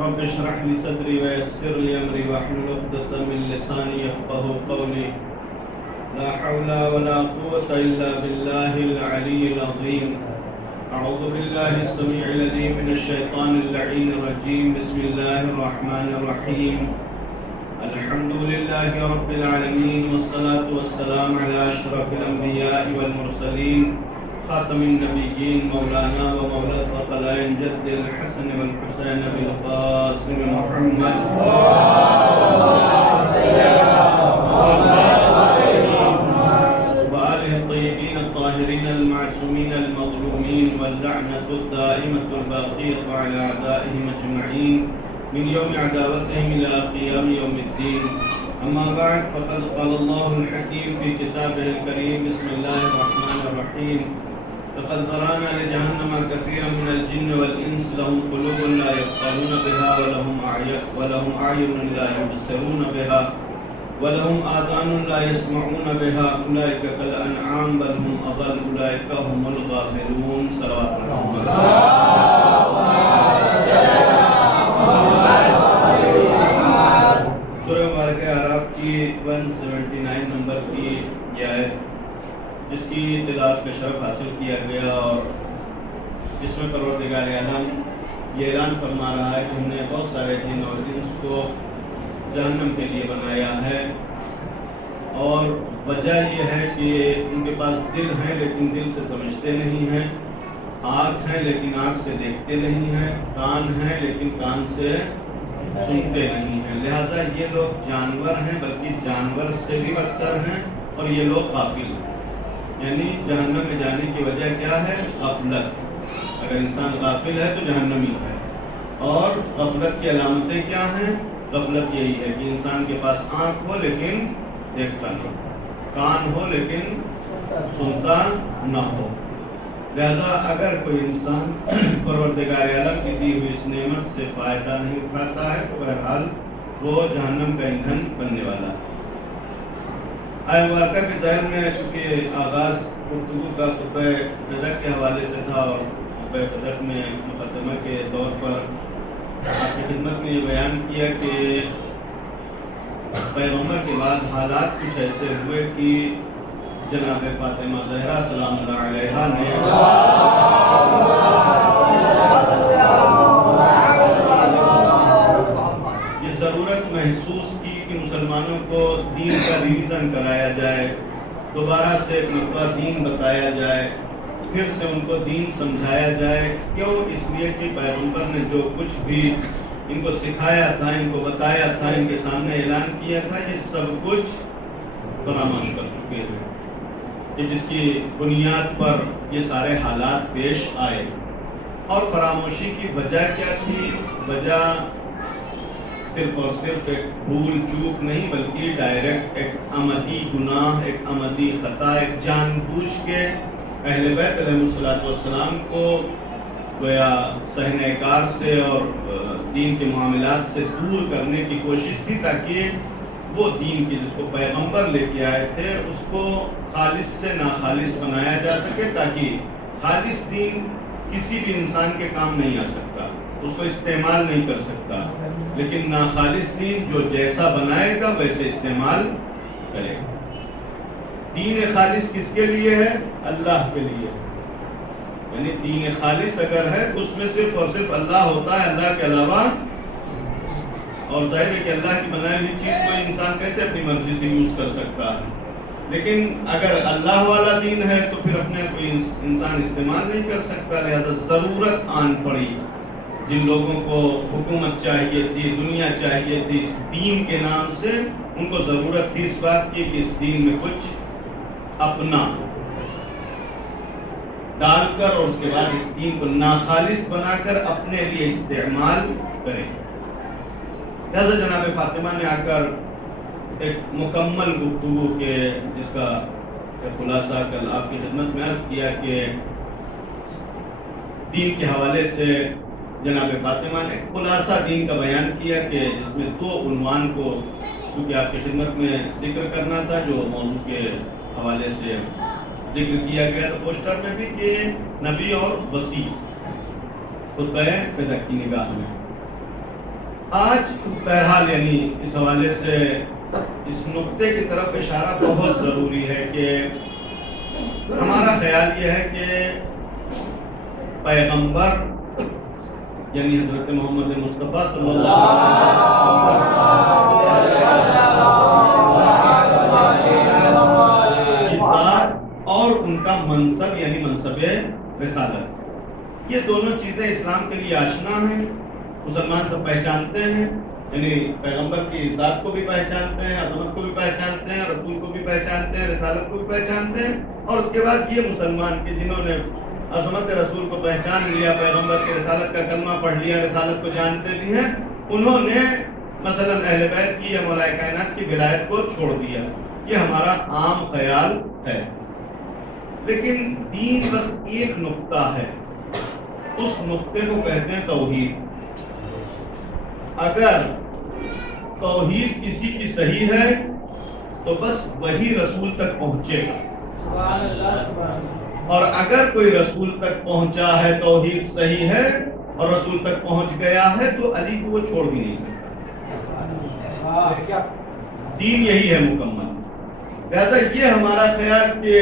رب اشرح لي صدري ويسر لي امري واحلل عقدة من لساني يفقهوا قولي لا حول ولا قوة الا بالله العلي العظيم. اعوذ بالله السميع العليم من الشيطان اللعين الرجيم. بسم الله الرحمن الرحيم. الحمد لله رب العالمين والصلاة والسلام على اشرف الانبياء والمرسلين خاتم النبيين مولانا ومولى الثقلين جد الحسن والحسين بالقاسم محمد وآله الطيبين الطاهرين المعصومين المظلومين واللعنة الدائمة الباقية على أعدائهم أجمعين من يوم عداوتهم إلى قيام يوم الدين. أما بعد فقد قال الله الحكيم في كتابه الكريم. بسم الله الرحمن الرحيم. لقد ذرانا لجهنم كثيرا من الجن والإنس لهم قلوب لا يفقهون بها ولهم أعين لا يبصرون بها ولهم آذان لا يسمعون بها أولئك كالأنعام بل هم أضل أولئك هم الغافلون. صلوات محمد. سورہ مبارکہ اعراف کی 179 نمبر کی یہ آیت جس کی تلاوت کا شرف حاصل کیا گیا اور جس میں پروردگار عالم یہ اعلان فرما رہا ہے کہ ہم نے بہت سارے جن اور انس کو جہنم کے لیے بنایا ہے، اور وجہ یہ ہے کہ ان کے پاس دل ہیں لیکن دل سے سمجھتے نہیں ہیں، آنکھ ہیں لیکن آنکھ سے دیکھتے نہیں ہیں، کان ہیں لیکن کان سے سنتے نہیں ہیں، لہذا یہ لوگ جانور ہیں بلکہ جانور سے بھی بدتر ہیں، اور یہ لوگ غافل ہیں. یعنی جہنم میں جانے کی وجہ کیا ہے؟ غفلت. اگر انسان غافل ہے تو جہنمی ہے. اور غفلت کی علامتیں کیا ہیں؟ غفلت یہی ہے کہ انسان کے پاس آنکھ ہو لیکن دیکھتا نہیں، کان ہو لیکن سنتا نہ ہو. لہذا اگر کوئی انسان پروردگار عالم کی دی ہوئی اس نعمت سے فائدہ نہیں اٹھاتا ہے تو بہرحال وہ جہنم کا ایندھن بننے والا ہے. آیت مبارکہ کے ظاہر میں چونکہ آغاز گفتگو کا خطبہ بدر کے حوالے سے تھا، اور خطبہ بدر میں مقدمہ کے طور پر آپ کی خدمت میں یہ بیان کیا کہ پیغمبر کے بعد حالات کچھ ایسے ہوئے کہ جناب فاطمہ زہرا سلام اللہ علیہا نے یہ ضرورت محسوس کی کہ مسلمانوں کو دین کا ریویژن کرایا جائے، دوبارہ سے ایک مرتبہ دین بتایا جائے، پھر سے ان کو دین سمجھایا جائے. کیوں؟ اس لیے کہ پیغمبر نے جو کچھ بھی ان کو سکھایا تھا، ان کو بتایا تھا، ان کے سامنے اعلان کیا تھا، یہ سب کچھ فراموش کر چکے ہیں، کہ جس کی بنیاد پر یہ سارے حالات پیش آئے. اور فراموشی کی وجہ کیا تھی؟ وجہ صرف اور صرف ایک بھول چوک نہیں بلکہ ڈائریکٹ ایک عمدی گناہ، ایک عمدی خطا، ایک جان بوجھ کے اہل بیت علیہ السلام کو گویا صحنہ کار سے اور دین کے معاملات سے دور کرنے کی کوشش تھی، تاکہ وہ دین کی جس کو پیغمبر لے کے آئے تھے اس کو خالص سے ناخالص بنایا جا سکے، تاکہ خالص دین کسی بھی انسان کے کام نہیں آ سکتا، اس کو استعمال نہیں کر سکتا، لیکن ناخالص دین جو جیسا بنائے گا ویسے استعمال کرے گا. دین خالص کس کے لیے ہے؟ اللہ کے لیے. یعنی دین خالص اگر ہے تو اس میں صرف اور صرف اللہ ہوتا ہے، اللہ کے علاوہ. اور ظاہر ہے کہ اللہ کی بنائی ہوئی چیز کوئی انسان کیسے اپنی مرضی سے یوز کر سکتا ہے، لیکن اگر اللہ والا دین ہے تو پھر اپنے کوئی انسان استعمال نہیں کر سکتا. لہذا ضرورت آن پڑی. جن لوگوں کو حکومت چاہیے تھی، دنیا چاہیے تھی، اس دین کے نام سے ان کو ضرورت تھی اس بات کی کہ اس دین میں کچھ اپنا ڈال کر اور اس کے بعد اس دین کو ناخالص بنا کر اپنے لیے استعمال کریں. لہذا جناب فاطمہ نے آ کر ایک مکمل گفتگو کے جس کا خلاصہ کل آپ کی خدمت میں عرض کیا کہ دین کے حوالے سے جناب فاطمہ نے خلاصہ دین کا بیان کیا کہ جس میں 2 عنوان کو کیونکہ آپ کی خدمت میں ذکر کرنا تھا جو موضوع کے حوالے سے ذکر کیا گیا تھا پوسٹر میں بھی کہ نبی اور وسیع خطبہ بدر کی نگاہ میں. آج بہرحال یعنی اس حوالے سے اس نقطے کی طرف اشارہ بہت ضروری ہے کہ ہمارا خیال یہ ہے کہ پیغمبر یعنی حضرت محمد مصطفیٰ صلی اللہ علیہ وسلم کی ذات اور ان کا منصب یعنی منصب رسالت، یہ دونوں چیزیں اسلام کے لیے آشنا ہیں، مسلمان سب پہچانتے ہیں، یعنی پیغمبر کی ذات کو بھی پہچانتے ہیں، عظمت کو بھی پہچانتے ہیں، رسول کو بھی پہچانتے ہیں، رسالت کو بھی پہچانتے ہیں، اور اس کے بعد یہ مسلمان کہ جنہوں نے عظمت رسول کو پہچان لیا، پیغمبر کی رسالت کا کلمہ پڑھ لیا، رسالت کو جانتے بھی ہیں، انہوں نے مثلا اہل بیت کی یا مولا کائنات کی ولایت کو چھوڑ دیا. یہ ہمارا عام خیال ہے. لیکن دین بس ایک نقطہ ہے، اس نقطے کو کہتے ہیں توحید. اگر توحید کسی کی صحیح ہے تو بس وہی رسول تک پہنچے گا، اور اگر کوئی رسول تک پہنچا ہے، توحید صحیح ہے اور رسول تک پہنچ گیا ہے، تو علی کو وہ چھوڑ بھی نہیں سکتا. دین یہی ہے مکمل. لہذا یہ ہمارا خیال کہ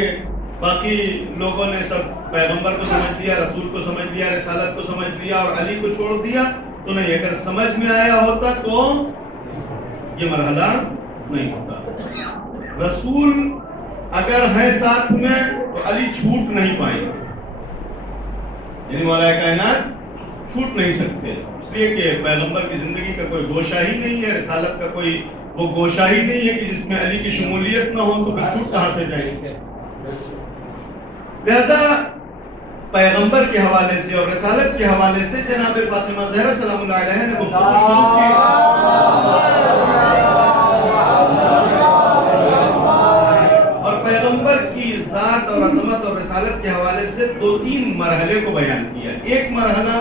باقی لوگوں نے سب پیغمبر کو سمجھ لیا، رسول کو سمجھ لیا، رسالت کو سمجھ لیا اور علی کو چھوڑ دیا، تو نہیں. اگر سمجھ میں آیا ہوتا تو یہ مرحلہ نہیں ہوتا. رسول اگر ہے ساتھ میں تو علی چھوٹ نہیں پائیں گے، یعنی مولا کائنات چھوٹ نہیں سکتے، اس لیے کہ پیغمبر کی زندگی کا کوئی گوشہ ہی نہیں ہے، رسالت کا کوئی وہ گوشہ ہی نہیں ہے کہ جس میں علی کی شمولیت نہ ہو، تو پھر چھوٹ کہاں سے جائے گی. لہذا پیغمبر کے حوالے سے اور رسالت کے حوالے سے جناب فاطمہ زہرا سلام اللہ علیہ نے گفتگو شروع کی. اور پیغمبر کی ذات اور عظمت اور رسالت کے حوالے سے 2-3 مرحلے کو بیان کیا. ایک مرحلہ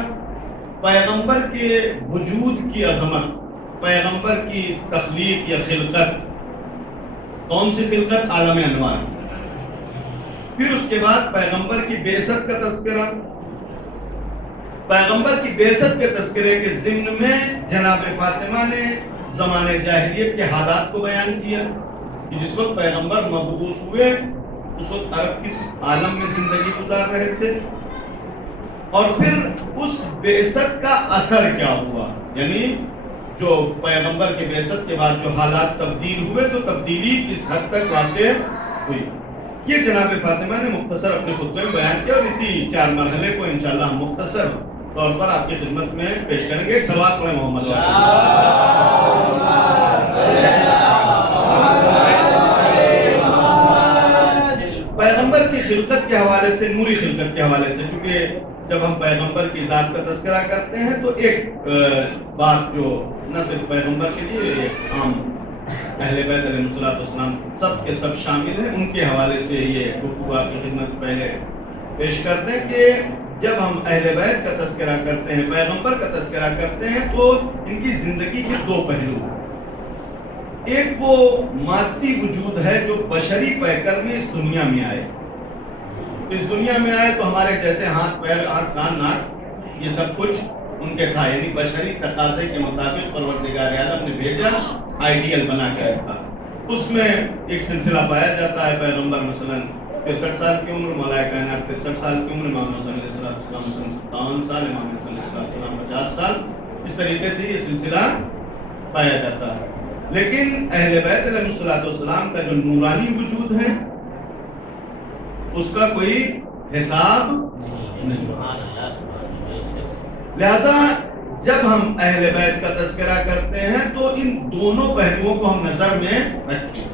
پیغمبر کے وجود کی عظمت، پیغمبر کی تخلیق یا خلقت. کون سی خلقت؟ عالم انوار. پھر اس کے بعد پیغمبر کی بعثت کا تذکرہ. پیغمبر کی بعثت کے تذکرے کے ضمن میں جناب فاطمہ نے زمانے جاہلیت کے حالات کو بیان کیا کہ جس وقت پیغمبر مبعوث ہوئے اس وقت عرب کس عالم میں زندگی گزار رہے تھے، اور پھر اس بعثت کا اثر کیا ہوا، یعنی جو پیغمبر کے بعثت کے بعد جو حالات تبدیل ہوئے تو تبدیلی کس حد تک واقع ہوئی. یہ جناب فاطمہ نے مختصر اپنے خطبے میں بیان کیا، اور اسی 4 مرحلے کو انشاءاللہ ہم مختصر طور پر آپ کی خدمت میں پیش کریں گے. ایک سوال پڑھیں محمد. پیغمبر کی خلقت کے حوالے سے، نوری خلقت کے حوالے سے، چونکہ جب ہم پیغمبر کی ذات کا تذکرہ کرتے ہیں تو ایک بات جو نہ صرف پیغمبر کے لیے، ایک عام اہل بیت علیہ السلام سب کے سب شامل ہیں، ان کے حوالے سے یہ گفتگو آپ کی خدمت پہلے پیش کرتے ہیں کہ جب ہم اہل بیت کا تذکرہ کرتے ہیں، پیغمبر کا تذکرہ کرتے ہیں، تو ان کی زندگی کے 2 پہلو. ایک وہ مادی وجود ہے جو بشری پیکر میں اس دنیا میں آئے. اس دنیا میں آئے تو ہمارے جیسے ہاتھ پیر، آنکھ کان ناک یہ سب کچھ ان کے تھا، یعنی بشری تقاضے کے مطابق پروردگار عالم نے بھیجا، آئیڈیل بنا کے رکھا. اس میں ایک سلسلہ پایا جاتا ہے، پیغمبر مثلا 63 سال کی عمر، مولا کائنات 63 سال کی عمر، امام حسن علیہ السلام 57 سال، امام حسن علیہ السلام 50 سال. اس طریقے سے یہ سلسلہ پایا جاتا ہے. لیکن اہل بیت علیہ السلام کا جو نورانی وجود ہے اس کا کوئی حساب نہیں. لہذا جب ہم اہل بیت کا تذکرہ کرتے ہیں تو ان دونوں پہلوؤں کو ہم نظر میں رکھیں.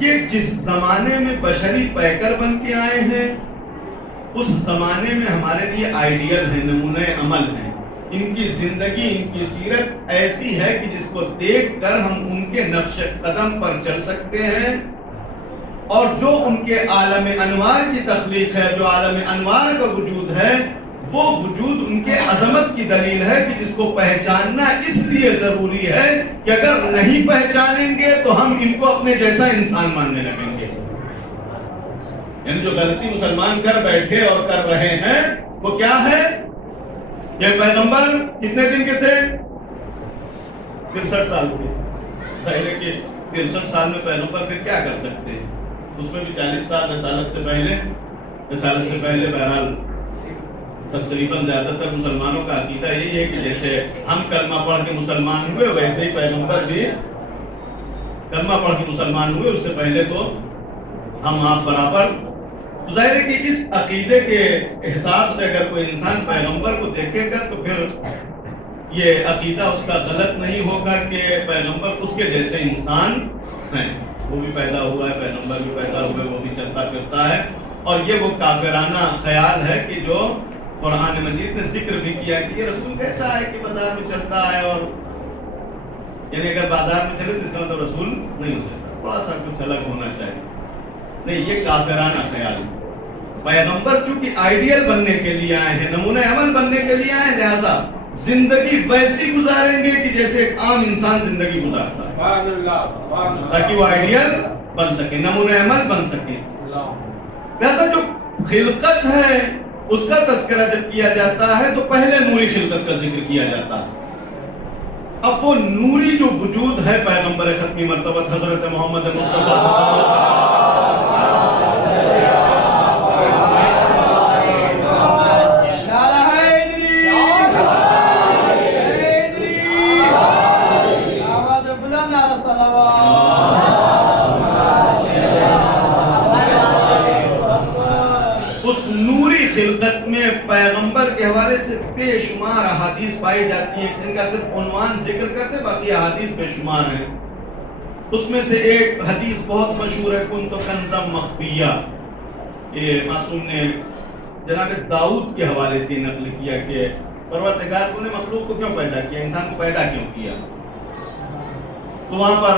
یہ جس زمانے میں بشری پیکر بن کے آئے ہیں اس زمانے میں ہمارے لیے آئیڈیل ہیں، نمونہ عمل ہیں. ان کی زندگی، ان کی سیرت ایسی ہے کہ جس کو دیکھ کر ہم ان کے نقش قدم پر چل سکتے ہیں، اور جو ان کے عالم انوار کی تخلیق ہے، جو عالم انوار کا وجود ہے، وہ وجود ان کے عظمت کی دلیل ہے کہ جس کو پہچاننا اس لیے ضروری ہے کہ اگر نہیں پہچانیں گے تو ہم ان کو اپنے جیسا انسان ماننے لگیں گے. یعنی جو غلطی مسلمان کر بیٹھے اور کر رہے ہیں وہ کیا ہے؟ یہ پیغمبر کتنے دن کے تھے؟ 63 سال کے، ظاہر ہے کہ 63 سال میں پیغمبر پھر کیا کر سکتے ہیں؟ اس میں بھی 40 سال رسالت سے پہلے بہرحال تقریباً زیادہ تر مسلمانوں کا عقیدہ یہی ہے کہ جیسے ہم کلمہ پڑھ کے مسلمان ہوئے ویسے ہی پیغمبر بھی کلمہ پڑھ کے مسلمان ہوئے، اس سے پہلے تو ہم آپ برابر. ظاہر ہے کہ اس عقیدے کے حساب سے اگر کوئی انسان پیغمبر کو دیکھے گا تو پھر یہ عقیدہ اس کا غلط نہیں ہوگا کہ پیغمبر اس کے جیسے انسان ہیں، وہ بھی پیدا ہوا ہے، پیغمبر بھی پیدا ہوئے، وہ بھی چلتا پھرتا ہے. اور یہ وہ کافرانہ خیال ہے کہ جو قرآن مجید نے ذکر بھی کیا کہ یہ رسول کیسا ہے کہ بازار میں چلتا ہے، اور یعنی اگر بازار میں چلے تو اس کا تو رسول نہیں ہو سکتا، تھوڑا سا کچھ الگ ہونا چاہیے. نہیں، یہ کافرانہ خیال ہے. پیغمبر چونکہ آئیڈیل بننے کے لیے آئے ہیں، نمونہ عمل بننے کے لیے آئے ہیں، لہذا زندگی ویسی گزاریں گے کہ جیسے ایک عام انسان زندگی گزارتا ہے، تاکہ وہ آئیڈیل بن سکے، نمونہ عمل بن سکے. لہذا جو خلقت ہے اس کا تذکرہ جب کیا جاتا ہے تو پہلے نوری خلقت کا ذکر کیا جاتا ہے. اب وہ نوری جو وجود ہے پیغمبر ختمی مرتبہ حضرت محمد مصطفیٰ اس نوری خلقت میں پیغمبر کے حوالے سے بے شمار احادیث پائی جاتی ہیں، جن کا صرف عنوان ذکر کرتے، باقی احادیث بے شمار ہیں. اس میں سے ایک حدیث بہت مشہور ہے، کنت کنزا مخفیہ. یہ معصوم نے جناب داؤد کے حوالے سے نقل کیا کہ پروردگار نے مخلوق کو کیوں پیدا کیا، انسان کو پیدا کیوں کیا. تو وہاں پر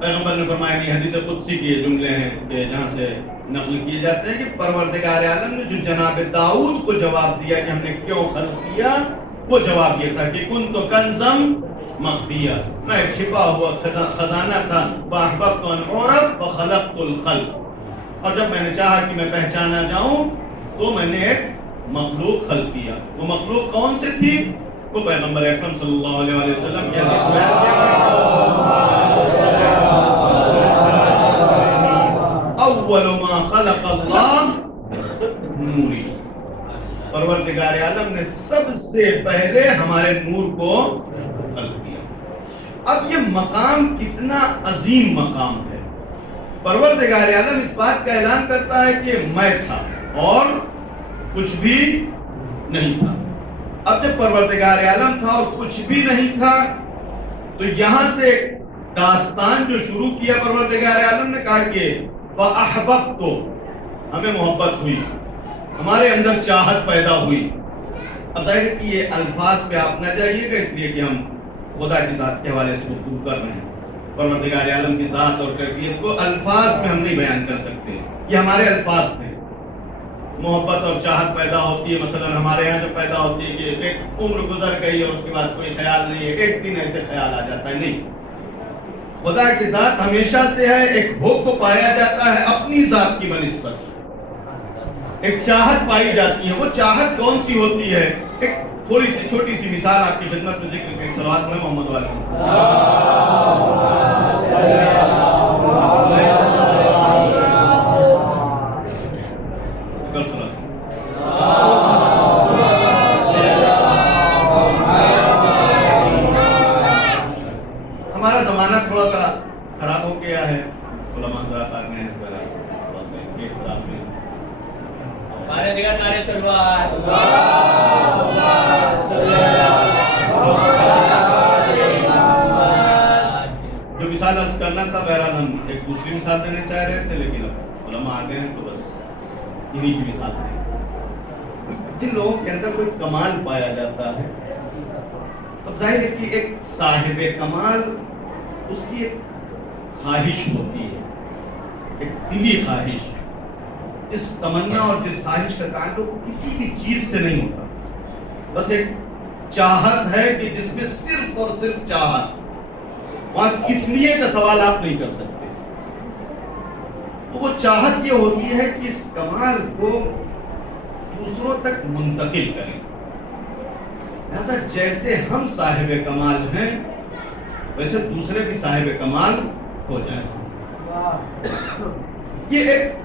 پیغمبر نے فرمایا کہ حدیث قدسی کے جملے ہیں کہ جہاں سے نقل کیے جاتے ہیں کہ پروردگار عالم نے جو جناب داؤد کو جواب دیا کہ ہم نے کیوں خلق کیا، وہ جواب یہ تھا کہ کنت کنزم مخفیہ، میں ایک چھپا ہوا خزانہ تھا، فاحببت ان اعرف فخلقت الخلق، اور جب میں نے چاہا کہ میں پہچانا جاؤں تو میں نے ایک مخلوق خلق کیا. وہ مخلوق کون سے تھی؟ وہ پیغمبر اکرم صلی اللہ علیہ وسلم کی حدیث بیان کیا گیا، اول ما خلق اللہ نوری، پروردگار عالم نے سب سے پہلے ہمارے نور کو خلق کیا. اب یہ مقام کتنا عظیم مقام ہے. پروردگار عالم اس بات کا اعلان کرتا ہے کہ میں تھا اور کچھ بھی نہیں تھا. اب جب پروردگار عالم تھا اور کچھ بھی نہیں تھا تو یہاں سے داستان جو شروع کیا پروردگار عالم نے کہا کہ فَأَحْبَبْتُ، ہمیں محبت ہوئی، ہمارے اندر چاہت پیدا ہوئی. اب ظاہر ہے کہ یہ الفاظ پہ آپ نہ جائیے گا، اس لیے کہ ہم خدا کی ذات کے حوالے سے گفتگو کر رہے ہیں. پروردگار عالم کی ذات اور کیفیت کو الفاظ میں ہم نہیں بیان کر سکتے، یہ ہمارے الفاظ ہیں. محبت اور چاہت پیدا ہوتی ہے، مثلا ہمارے یہاں جو پیدا ہوتی ہے کہ ایک عمر گزر گئی اور اس کے بعد کوئی خیال نہیں ہے، ایک دن ایسے خیال آ جاتا ہے، نہیں. خدا کی ذات ہمیشہ سے ہے، ایک حب کو پایا جاتا ہے اپنی ذات کی بنسبت، ایک چاہت پائی جاتی ہے. وہ چاہت کون سی ہوتی ہے؟ ایک تھوڑی سی چھوٹی سی مثال آپ کی خدمت میں ذکر کریں. صلوات پڑھیں محمد والے. ہمارا زمانہ تھوڑا سا خراب ہو گیا ہے، علماء حضرات آ گئے ہیں، تھوڑا سا یہ خراب ہے. جو مثال عرض کرنا تھا بہرحال ہم ایک دوسری مثال دینے چاہ رہے تھے، لیکن اب علماء آ گئے ہیں تو بس انہی کی مثال دیں. جن لوگوں کے اندر کوئی کمال پایا جاتا ہے، اب ظاہر ہے کہ ایک صاحب کمال اس کی ایک خواہش ہوتی ہے، ایک دلی خواہش. اس تمنا اور جس خواہش کا تعلق کسی بھی چیز سے نہیں ہوتا، بس ایک چاہت ہے کہ جس میں صرف اور صرف چاہت، وہاں کس لیے کا سوال آپ نہیں کر سکتے. تو وہ چاہت یہ ہوتی ہے کہ اس کمال کو دوسروں تک منتقل کریں. لہذا جیسے ہم صاحب کمال ہیں ویسے دوسرے بھی صاحب کمال ہو جائیں. یہ ایک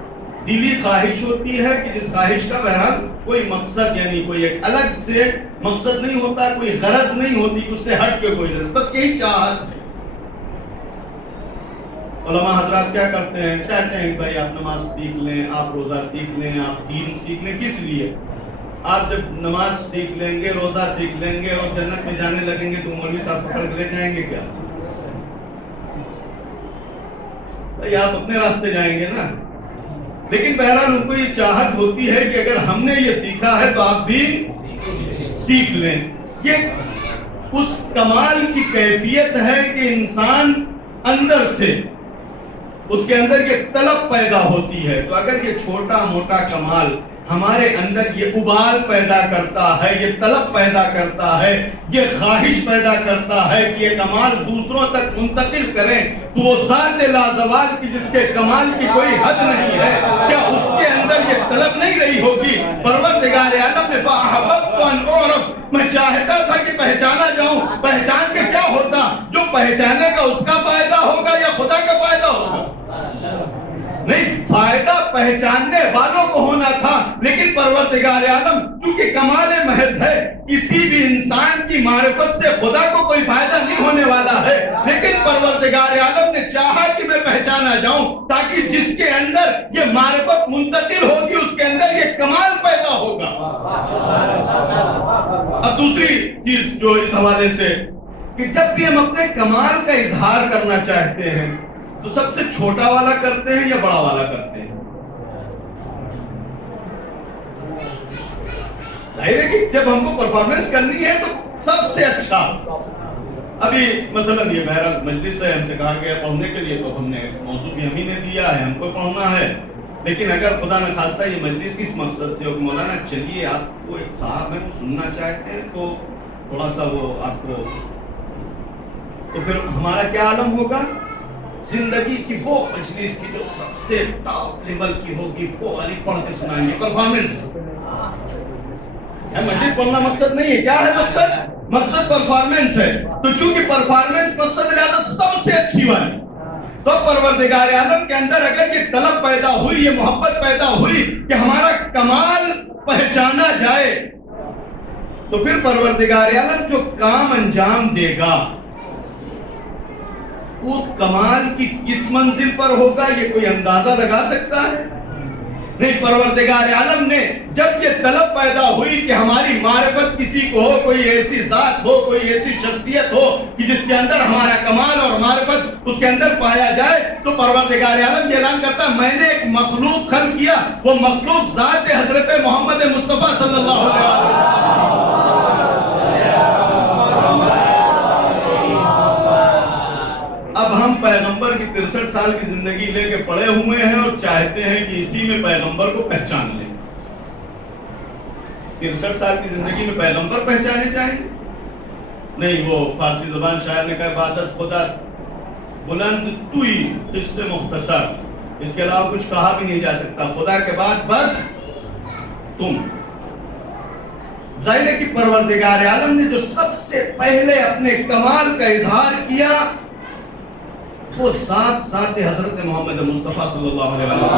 دلی خواہش ہوتی ہے کہ جس خواہش کا بہرحال کوئی مقصد یعنی کوئی ایک الگ سے مقصد نہیں ہوتا, کوئی غرض نہیں ہوتی, اس سے ہٹ کے کوئی غرض, بس یہی چاہت ہے. علماء حضرات کیا کرتے ہیں, چاہتے ہیں کہ بھائی آپ نماز سیکھ لیں, آپ روزہ سیکھ لیں, آپ دین سیکھ لیں. کس لیے؟ آپ جب نماز سیکھ لیں گے, روزہ سیکھ لیں گے اور جنت میں جانے لگیں گے تو مولوی صاحب پکڑ کے لے جائیں گے کیا؟ بھائی آپ اپنے راستے جائیں گے نا. لیکن بہرحال ان کو یہ چاہت ہوتی ہے کہ اگر ہم نے یہ سیکھا ہے تو آپ بھی سیکھ لیں. یہ اس کمال کی کیفیت ہے کہ انسان اندر سے اس کے اندر یہ طلب پیدا ہوتی ہے. تو اگر یہ چھوٹا موٹا کمال ہمارے اندر یہ ابال پیدا کرتا ہے, یہ طلب پیدا کرتا ہے, یہ خواہش پیدا کرتا ہے کہ یہ کمال دوسروں تک منتقل کریں, تو وہ ذات لازوال کی جس کے کمال کی کوئی حد نہیں ہے, کیا اس کے اندر یہ طلب نہیں رہی ہوگی؟ پروردگار عالم نے فَأَحْبَبْتُ أَنْ أُعْرَفَ, میں چاہتا تھا کہ پہچانا جاؤں. پہچان کے کیا ہوتا؟ جو پہچانے کا اس کا فائدہ ہوگا یا خدا کا فائدہ ہوگا؟ نہیں, فائدہ پہچاننے والوں کو ہونا تھا. لیکن پروردگار عالم چونکہ کمال محض ہے, کسی بھی انسان کی معرفت سے خدا کو کوئی فائدہ نہیں ہونے والا ہے. لیکن پروردگار عالم نے چاہا کہ میں پہچانا جاؤں تاکہ جس کے اندر یہ معرفت منتقل ہوگی اس کے اندر یہ کمال پیدا ہوگا. اب دوسری چیز جو اس حوالے سے کہ جب بھی ہم اپنے کمال کا اظہار کرنا چاہتے ہیں تو سب سے چھوٹا والا کرتے ہیں یا بڑا والا کرتے ہیں؟ ظاہر ہے کہ جب ہم کو پرفارمنس کرنی ہے تو سب سے اچھا. ابھی مثلا یہ بہرحال مجلس ہے, ہم سے کہا گیا پڑھنے کے لیے, تو ہم نے موضوع بھی ہم ہی نے دیا ہے, ہم کو پڑھنا ہے. لیکن اگر خدا نہ خواستہ یہ مجلس کس مقصد سے ہو کہ مولانا چلیے آپ کو ایک صاحب ہے سننا چاہتے ہیں تو تھوڑا سا وہ آپ کو, تو پھر ہمارا کیا عالم ہوگا؟ زندگی کی وہ مجلس کی جو سب سے ٹاپ لیول کی ہوگی وہ والی پڑھ کے سنائیں گے. پرفارمنس مجلس پڑھنا مقصد نہیں ہے. کیا ہے مقصد؟ مقصد پرفارمنس ہے. تو چونکہ پرفارمنس مقصد لہذا سب سے اچھی والی, تو پروردگار عالم کے اندر اگر یہ طلب پیدا ہوئی, یہ محبت پیدا ہوئی کہ ہمارا کمال پہچانا جائے, تو پھر پروردگار عالم جو کام انجام دے گا اس کمال کی کس منزل پر ہوگا یہ کوئی اندازہ لگا سکتا ہے؟ نہیں. پروردگار عالم نے جب یہ طلب پیدا ہوئی کہ ہماری معرفت کسی کو ہو, کوئی ایسی ذات ہو, کوئی ایسی شخصیت ہو کہ جس کے اندر ہمارا کمال اور معرفت اس کے اندر پایا جائے, تو پروردگار عالم یہ اعلان کرتا ہے میں نے ایک مخلوق خلق کیا, وہ مخلوق ذات حضرت محمد مصطفیٰ صلی اللہ علیہ وسلم. اب ہم پیغمبر کی 63 سال کی زندگی لے کے پڑے ہوئے ہیں اور چاہتے ہیں کہ اسی میں پیغمبر کو پہچان لیں. 63 سال کی زندگی میں پیغمبر پہچانے چاہیں؟ نہیں. وہ فارسی زبان شاعر نے کہا بادس خدا بلند توئی اس سے مختصر, اس کے علاوہ کچھ کہا بھی نہیں جا سکتا, خدا کے بعد بس تم. ظاہر ہے کہ پروردگار عالم نے جو سب سے پہلے اپنے کمال کا اظہار کیا وہ ذات حضرت محمد مصطفیٰ صلی اللہ علیہ وسلم.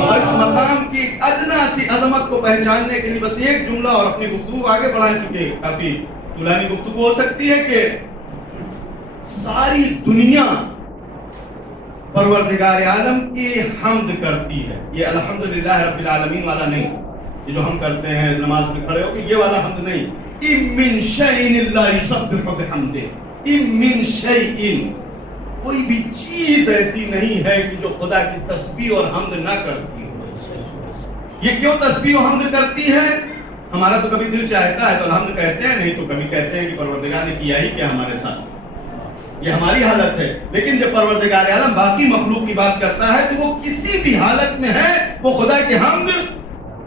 اور اس مقام کی ادنا سی عظمت کو پہچاننے کے لیے بس ایک جملہ اور اپنی گفتگو آگے بڑھا چکے, کافی طولانی گفتگو ہو سکتی ہے, کہ ساری دنیا پروردگار عالم کی حمد کرتی ہے. یہ الحمدللہ رب العالمین والا نہیں, یہ جو ہم کرتے ہیں نماز میں کھڑے ہو کے, یہ والا حمد نہیں. من شیء الا یسبح بحمدہ, من شیء, کوئی بھی چیز ایسی نہیں ہے کہ جو خدا کی تسبیح اور حمد نہ کرتی ہو. یہ کیوں تسبیح و حمد کرتی ہے؟ ہمارا تو کبھی دل چاہتا ہے تو الحمد کہتے ہیں, نہیں تو کبھی کہتے ہیں کہ پروردگار نے کیا ہی کیا ہمارے ساتھ, یہ ہماری حالت ہے. لیکن جب پروردگار عالم باقی مخلوق کی بات کرتا ہے تو وہ کسی بھی حالت میں ہے وہ خدا کی حمد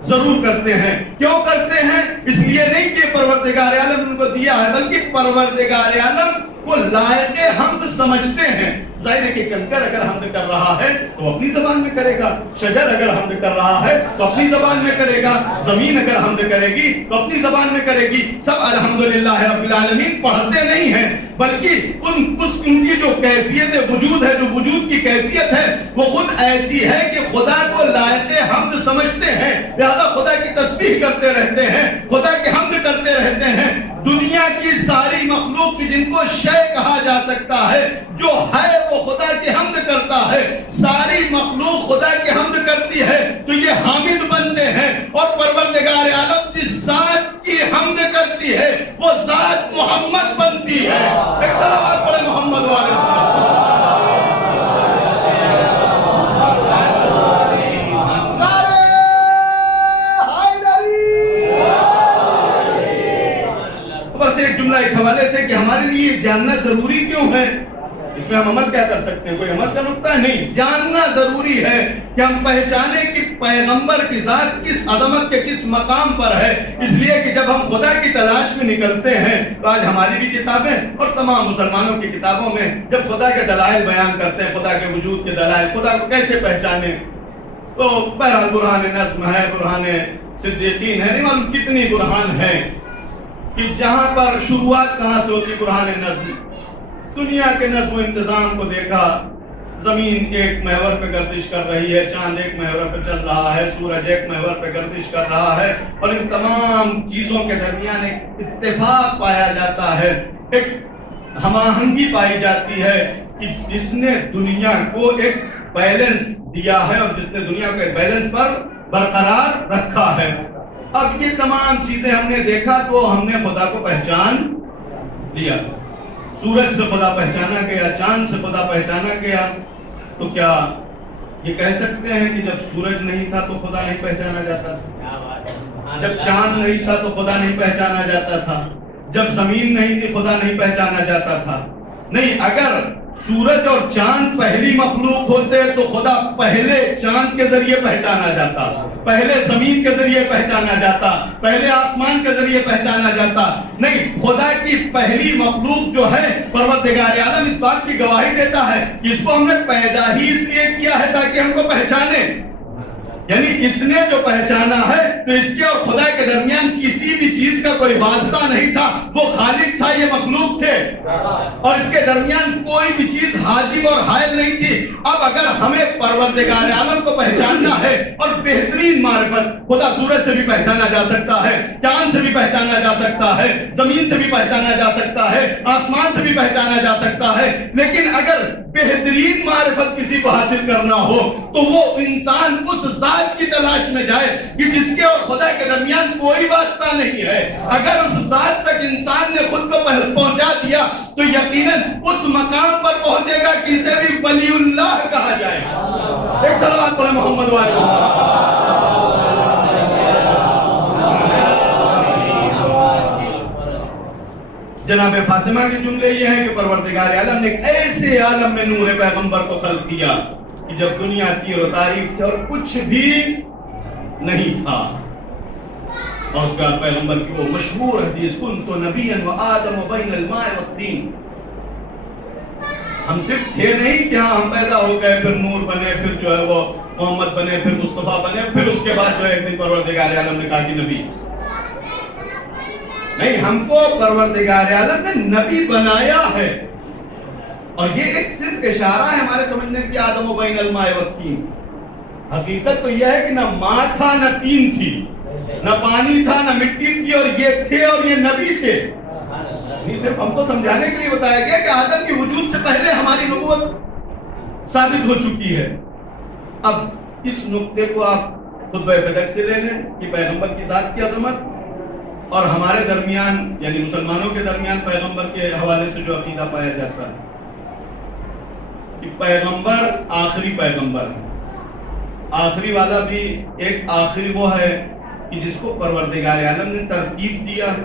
ضرور کرتے ہیں. کیوں کرتے ہیں؟ اس لیے نہیں کہ پروردگار عالم ان کو دیا ہے, بلکہ پروردگار عالم کو لائق حمد سمجھتے ہیں. ظاہر ہے کہ کنکر اگر حمد کر رہا ہے تو اپنی زبان میں کرے گا, شجر اگر حمد کر رہا ہے تو اپنی زبان میں کرے گا, زمین اگر حمد کرے گی تو اپنی زبان میں کرے گی. سب الحمدللہ رب العالمین پڑھتے نہیں ہیں, بلکہ ان کی جو کیفیت وجود ہے, جو وجود کی کیفیت ہے, وہ خود ایسی ہے کہ خدا کو لائق حمد سمجھتے ہیں, لہذا خدا کی تسبیح کرتے رہتے ہیں, خدا کی حمد کرتے رہتے ہیں. دنیا کی ساری مخلوق کی جن کو شے کہا جا سکتا ہے, جو ہے وہ خدا کی حمد کرتا ہے. ساری مخلوق خدا کی حمد کرتی ہے تو یہ حامد بنتے ہیں, اور پروردگار عالم جس ذات کی حمد کرتی ہے وہ ذات محمد بنتی ہے. ایک صلوات پڑھے محمد والے ایک جملہ اس حوالے سے کہ ہمارے لیے جاننا ضروری کیوں ہے. اس میں ہم عمل کیا کر سکتے ہیں؟ کوئی عمل کا نقطہ نہیں. جاننا ضروری ہے کہ ہم پہچانیں کہ پیغمبر کی ذات کس عظمت کے کس مقام پر ہے. اس لیے کہ جب ہم خدا کی تلاش میں نکلتے ہیں تو آج ہماری بھی کتابیں اور تمام مسلمانوں کی کتابوں میں جب خدا کے دلائل بیان کرتے ہیں, خدا کے وجود کے دلائل, خدا کو کیسے پہچانے, تو بہرحال برہان نظم ہے, برہان صدیقین ہے, نہیں معلوم کتنی برہان ہے کہ جہاں پر شروعات کہاں سے ہوتی. برہان نظم, دنیا کے نظم و انتظام کو دیکھا, زمین ایک محور پہ گردش کر رہی ہے, چاند ایک محور پہ چل رہا ہے, سورج ایک محور پہ گردش کر رہا ہے, اور ان تمام چیزوں کے درمیان ایک اتفاق پایا جاتا ہے, ایک ہم آہنگی پائی جاتی ہے کہ جس نے دنیا کو ایک بیلنس دیا ہے اور جس نے دنیا کو ایک بیلنس پر برقرار رکھا ہے. اب یہ تمام چیزیں ہم نے دیکھا تو ہم نے خدا کو پہچان لیا. سورج سے خدا پہچانا گیا, چاند سے خدا پہچانا گیا, تو کیا یہ کہہ سکتے ہیں کہ جب سورج نہیں تھا تو خدا نہیں پہچانا جاتا تھا, جب چاند نہیں تھا تو خدا نہیں پہچانا جاتا تھا, جب زمین نہیں تھی خدا نہیں پہچانا جاتا تھا؟ نہیں, اگر سورج اور چاند پہلی مخلوق ہوتے تو خدا پہلے چاند کے ذریعے پہچانا جاتا, پہلے زمین کے ذریعے پہچانا جاتا, پہلے آسمان کے ذریعے پہچانا جاتا. نہیں, خدا کی پہلی مخلوق جو ہے پروردگار عالم اس بات کی گواہی دیتا ہے کہ اس کو ہم نے پیدا ہی اس لیے کیا ہے تاکہ ہم کو پہچانے. یعنی اس نے جو پہچانا ہے تو اس کے اور خدا کے درمیان کسی بھی چیز کا کوئی واسطہ نہیں تھا, وہ خالق تھا, یہ مخلوق تھے, اور اس کے درمیان کوئی بھی چیز حاجب اور حائل نہیں تھی. اب اگر ہمیں پروردگار عالم کو پہچاننا ہے, اور بہترین معرفت, خدا سورج سے بھی پہچانا جا سکتا ہے, چاند سے بھی پہچانا جا سکتا ہے, زمین سے بھی پہچانا جا سکتا ہے, آسمان سے بھی پہچانا جا سکتا ہے, لیکن اگر بہترین معرفت کسی کو حاصل کرنا ہو تو وہ انسان اس ذات کی تلاش میں جائے کہ جس کے اور خدا کے درمیان کوئی واسطہ نہیں ہے. اگر اس ذات تک انسان نے خود کو پہنچا دیا تو یقیناً اس مقام پر پہنچے گا کہ اسے بھی ولی اللہ کہا جائے. ایک صلوات پڑھیں محمد والے. جناب فاطمہ کے جملے یہ ہیں کہ پروردگار عالم نے ایک ایسے عالم میں نور پیغمبر کو خلق کیا کہ جب دنیا تیر و تاریخ تھی اور کچھ بھی نہیں تھا. اور اس کے بعد پیغمبر کی وہ مشہور حدیث کنت نبیا وآدم بین الماء والطین, ہم صرف تھے نہیں کہ ہاں ہم پیدا ہو گئے, پھر نور بنے, پھر جو ہے وہ محمد بنے, پھر مصطفیٰ بنے, پھر اس کے بعد جو ہے ایک دن پروردگار عالم نے کہا کہ نبی. نہیں, ہم کو پروردگار عالم نے نبی بنایا ہے, اور یہ ایک صرف اشارہ ہے ہمارے سمجھنے کی آدم و بین الماء والطین. حقیقت تو یہ ہے کہ نہ ماں تھا نہ تین تھی, نہ پانی تھا نہ مٹی تھی, اور یہ تھے اور یہ نبی تھے. نہیں, صرف ہم کو سمجھانے کے لیے بتایا گیا کہ آدم کی وجود سے پہلے ہماری نبوت ثابت ہو چکی ہے. اب اس نقطے کو آپ خطبہ فدق سے لے لیں کہ پیغمبر کی ذات کی عظمت, اور ہمارے درمیان یعنی مسلمانوں کے درمیان پیغمبر کے حوالے سے جو عقیدہ پایا جاتا ہے کہ پیغمبر آخری پیغمبر ہے. آخری والا بھی ایک آخری وہ ہے کہ جس کو پروردگار عالم نے ترتیب دیا ہے.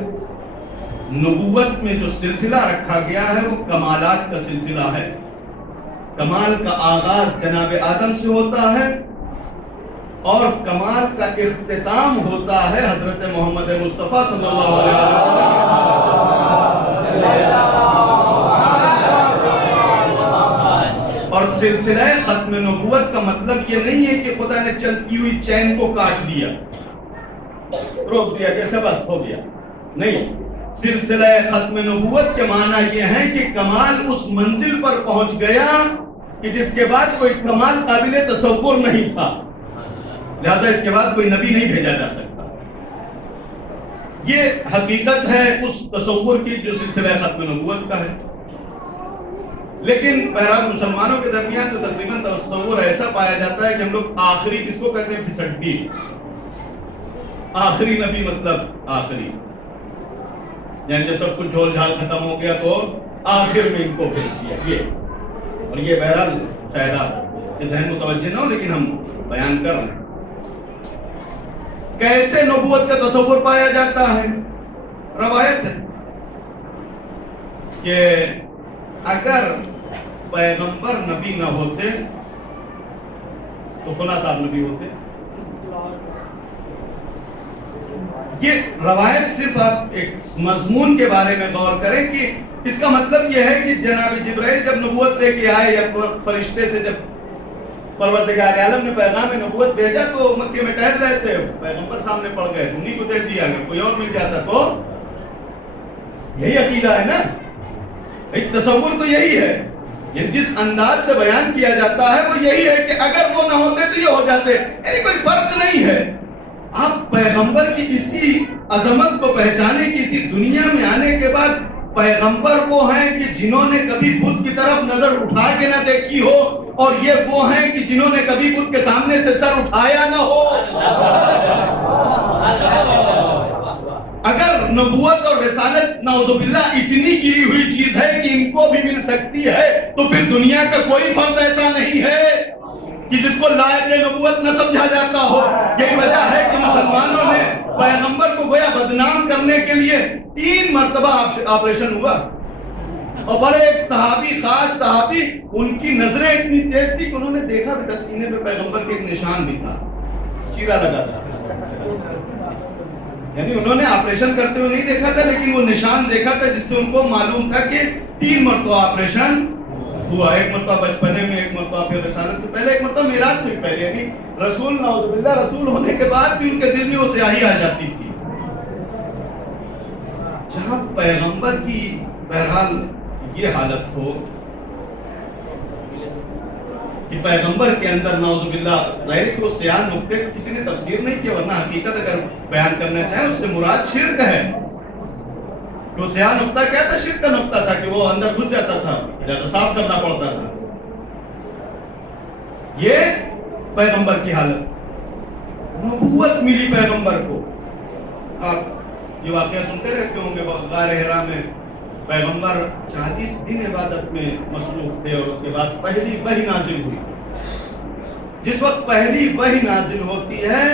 نبوت میں جو سلسلہ رکھا گیا ہے وہ کمالات کا سلسلہ ہے. کمال کا آغاز جناب آدم سے ہوتا ہے, اور کمال کا اختتام ہوتا ہے حضرت محمد مصطفیٰ صلی اللہ علیہ وسلم. سلسلہ ختم نبوت کا مطلب یہ نہیں ہے کہ خدا نے چلتی ہوئی چین کو کاٹ دیا، روک دیا جیسے بس ہو گیا، نہیں. سلسلہ ختم نبوت کے معنی یہ ہے کہ کمال اس منزل پر پہنچ گیا کہ جس کے بعد کوئی کمال قابل تصور نہیں تھا، لہذا اس کے بعد کوئی نبی نہیں بھیجا جا سکتا. یہ حقیقت ہے اس تصور کی جو سلسلہ ختم نبوت کا ہے. لیکن بہرحال مسلمانوں کے درمیان تو تقریباً تصور ایسا پایا جاتا ہے کہ ہم لوگ آخری، کس کو کہتے ہیں، پھسڈی، آخری نبی مطلب آخری، یعنی جب سب کچھ جھول جھال ختم ہو گیا تو آخر میں ان کو بھیج دیا. یہ اور یہ بہرحال شاید آپ کے ذہن متوجہ نہ ہو، لیکن ہم بیان کر رہے ہیں. کیسے نبوت کا تصور پایا جاتا ہے؟ روایت ہے کہ اگر پیغمبر نبی نہ ہوتے تو فلاں صاحب نبی ہوتے. یہ روایت صرف آپ ایک مضمون کے بارے میں غور کریں کہ اس کا مطلب یہ ہے کہ جناب جبرائیل جب نبوت لے کے آئے یا فرشتے سے جب پروردگار عالم نے پیغام نبوت بھیجا تو مکے میں ٹہل رہے تھے، پیغمبر سامنے پڑ گئے، انہیں کو دے دیا. اگر کوئی اور مل جاتا تو یہی عقیدہ ہے نا، ایک تصور تو یہی ہے، یہ جس انداز سے بیان کیا جاتا ہے وہ یہی ہے کہ اگر وہ نہ ہوتے تو یہ ہو جاتے. یعنی کوئی فرق نہیں ہے. آپ پیغمبر کی اسی عظمت کو پہچانے کی، اسی دنیا میں آنے کے بعد پیغمبر وہ ہیں کہ جنہوں نے کبھی بت کی طرف نظر اٹھا کے نہ دیکھی ہو، اور یہ وہ ہیں کہ جنہوں نے کبھی بت کے سامنے سے سر اٹھایا نہ ہو. اگر نبوت اور رسالت نعوذ باللہ اتنی گری ہوئی چیز ہے کہ ان کو بھی مل سکتی ہے تو پھر دنیا کا کوئی فرد ایسا نہیں ہے کہ جس کو لائق نبوت نہ سمجھا جاتا ہو. یہی وجہ ہے کہ مسلمانوں نے پیغمبر کو گویا بدنام کرنے کے لیے 3 مرتبہ آپریشن ہوا. اور بڑے ایک صحابی، خاص صحابی، ان کی نظریں اتنی تیز تھی کہ انہوں نے دیکھا کہ سینے پہ پیغمبر کے ایک نشان بھی تھا، چیرا لگا تھا. یعنی انہوں نے آپریشن کرتے ہوئے نہیں دیکھا تھا، لیکن وہ نشان دیکھا تھا جس سے ان کو معلوم تھا کہ 3 مرتبہ آپریشن ہوا. ایک مرتبہ بچپنے میں، ایک مرتبہ پھر رسالت سے پہلے، ایک مرتبہ معراج سے پہلے. یعنی رسول نعوذ باللہ رسول ہونے کے بعد بھی ان کے دل میں وہ سیاہی آ جاتی تھی. جہاں پیغمبر کی بہرحال یہ حالت ہو کہ پیغمبر کے اندر نعوذ باللہ رہے کہ وہ سیاہ نقطے کو کسی نے تفسیر نہیں کیا، ورنہ حقیقت اگر بیان کرنا چاہیں اس سے مراد شرک ہے. وہ سیاہ نقطہ کیا تھا؟ شرک کا نقطہ تھا کہ وہ اندر گھس جاتا تھا، جیسے صاف کرنا پڑتا تھا. یہ پیغمبر کی حالت. نبوت ملی پیغمبر کو. آپ یہ واقعہ سنتے رہتے ہوں گے، غار حرا میں پیغمبر 40 دن عبادت میں مصروف تھے، اور اس کے بعد پہلی وحی نازل ہوئی. جس وقت پہلی وحی نازل ہوتی ہے